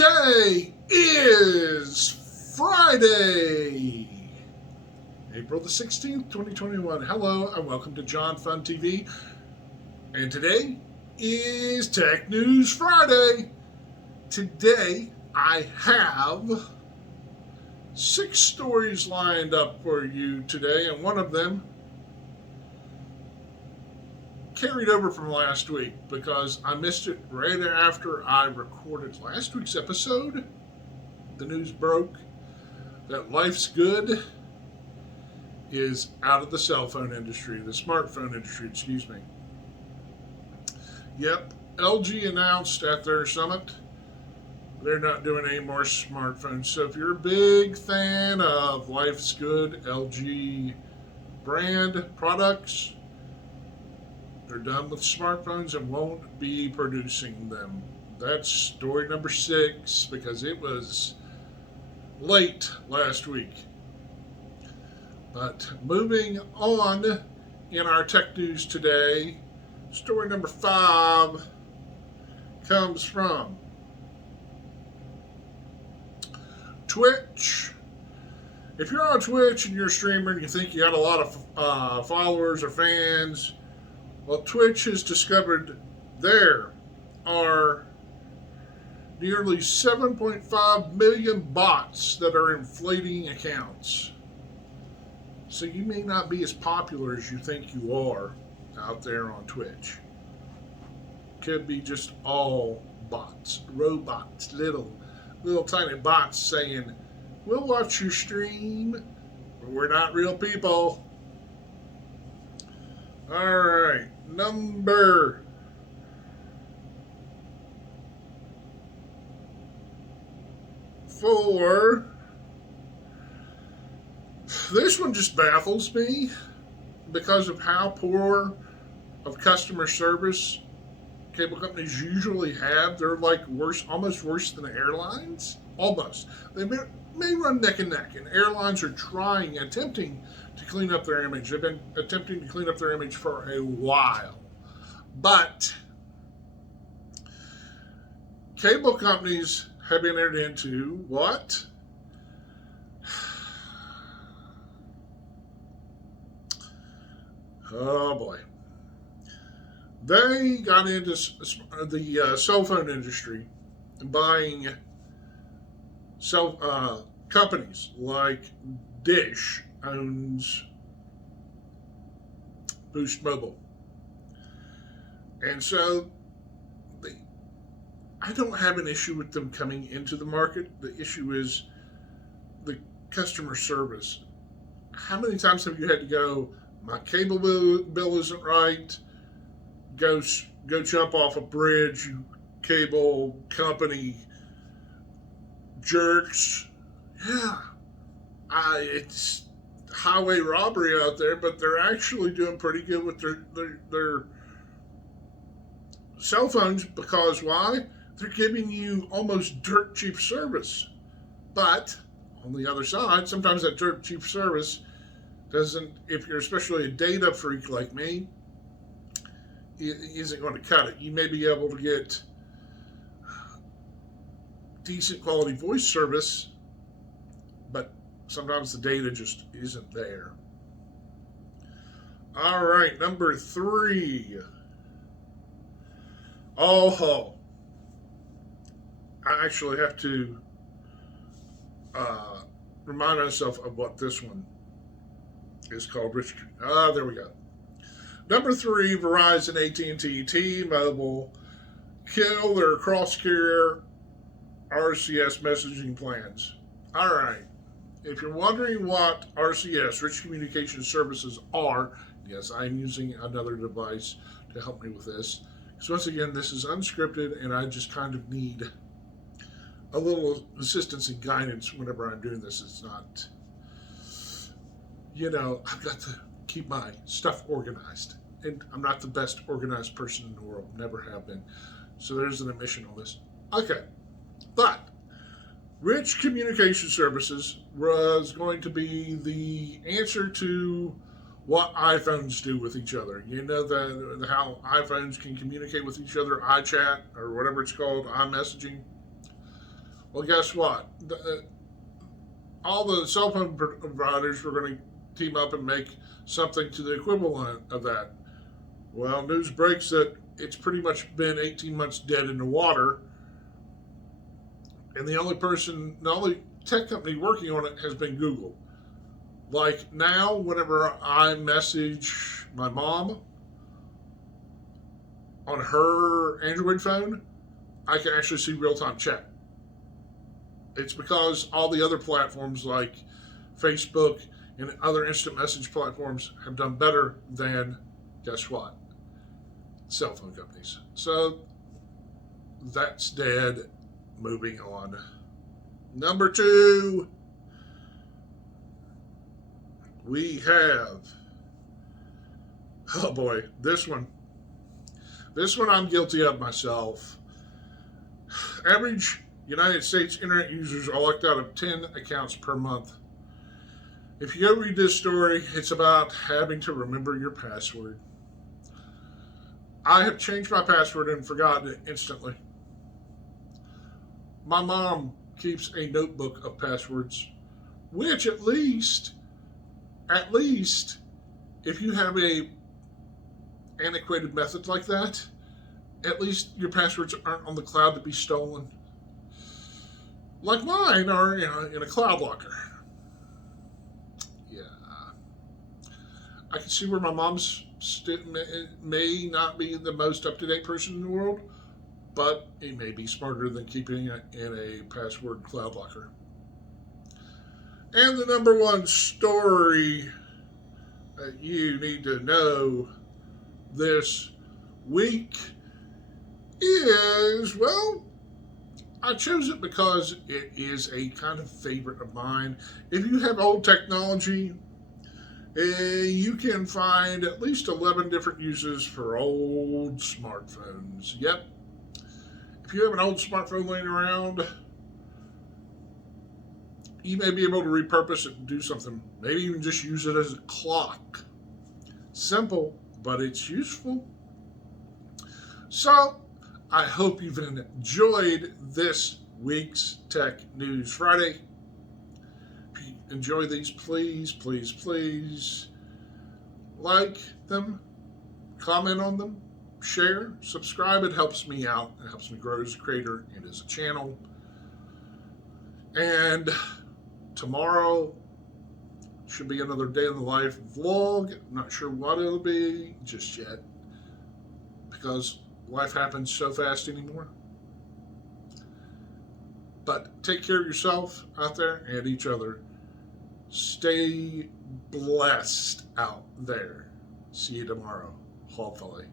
Today is Friday, April the 16th, 2021. Hello and welcome to John Fun TV. And today is Tech News Friday. Today I have 6 stories lined up for you today, and one of them carried over from last week because I missed it right after I recorded last week's episode. The news broke that Life's Good is out of the cell phone industry, the smartphone industry, excuse me. Yep, LG announced at their summit they're not doing any more smartphones. So if you're a big fan of Life's Good LG brand products, they're done with smartphones and won't be producing them. That's story number 6 because it was late last week. But moving on in our tech news today, story number 5 comes from Twitch. If you're on Twitch and you're a streamer and you think you got a lot of followers or fans, well, Twitch has discovered there are nearly 7.5 million bots that are inflating accounts. So you may not be as popular as you think you are out there on Twitch. Could be just all bots, robots, little tiny bots saying, "We'll watch your stream, but we're not real people." Alright, number 4. This one just baffles me because of how poor of customer service cable companies usually have. They're like worse, almost worse than airlines. Almost. They may run neck and neck, and airlines are attempting to clean up their image. They've been attempting to clean up their image for a while. But cable companies have been entered into what? Oh boy. They got into the cell phone industry and buying companies like Dish owns Boost Mobile. And so I don't have an issue with them coming into the market. The issue is the customer service. How many times have you had to go, "My cable bill isn't right. Go jump off a bridge, you cable company jerks." Yeah, it's highway robbery out there, but they're actually doing pretty good with their cell phones because why? They're giving you almost dirt cheap service. But on the other side, sometimes that dirt cheap service doesn't, if you're especially a data freak like me, isn't going to cut it. You may be able to get decent quality voice service, but sometimes the data just isn't there. All right, number 3. Oh, I actually have to remind myself of what this one is called. There we go. Number 3, Verizon, AT&T, T-Mobile kill their cross-carrier RCS messaging plans. All right. If you're wondering what RCS, Rich Communication Services, are, yes, I'm using another device to help me with this. Because once again, this is unscripted, and I just kind of need a little assistance and guidance whenever I'm doing this. It's not, I've got to keep my stuff organized. And I'm not the best organized person in the world. Never have been. So there's an admission on this. Okay. But Rich Communication Services was going to be the answer to what iPhones do with each other. You know how iPhones can communicate with each other, iChat, or whatever it's called, iMessaging. Well, guess what? All the cell phone providers were going to team up and make something to the equivalent of that. Well, news breaks that it's pretty much been 18 months dead in the water, and the only tech company working on it has been Google. Like now, whenever I message my mom on her Android phone, I can actually see real time chat. It's because all the other platforms like Facebook and other instant message platforms have done better than, guess what? Cell phone companies. So that's dead. Moving on. Number 2, we have, oh boy, this one I'm guilty of myself. Average United States internet users are locked out of 10 accounts per month. If you go read this story, it's about having to remember your password. I have changed my password and forgotten it instantly. My mom keeps a notebook of passwords, which at least, if you have a antiquated method like that, at least your passwords aren't on the cloud to be stolen. Like mine are in a cloud locker. Yeah. I can see where my mom's may not be the most up-to-date person in the world, but it may be smarter than keeping it in a password cloud locker. And the number 1 story that you need to know this week is, well, I chose it because it is a kind of favorite of mine. If you have old technology, you can find at least 11 different uses for old smartphones. Yep. If you have an old smartphone laying around, you may be able to repurpose it and do something. Maybe even just use it as a clock. Simple, but it's useful. So, I hope you've enjoyed this week's Tech News Friday. If you enjoy these, please like them, comment on them, share, subscribe. It helps me out. It helps me grow as a creator and as a channel. And tomorrow should be another day in the life vlog. I'm not sure what it'll be just yet, because life happens so fast anymore. But take care of yourself out there and each other. Stay blessed out there. See you tomorrow, hopefully.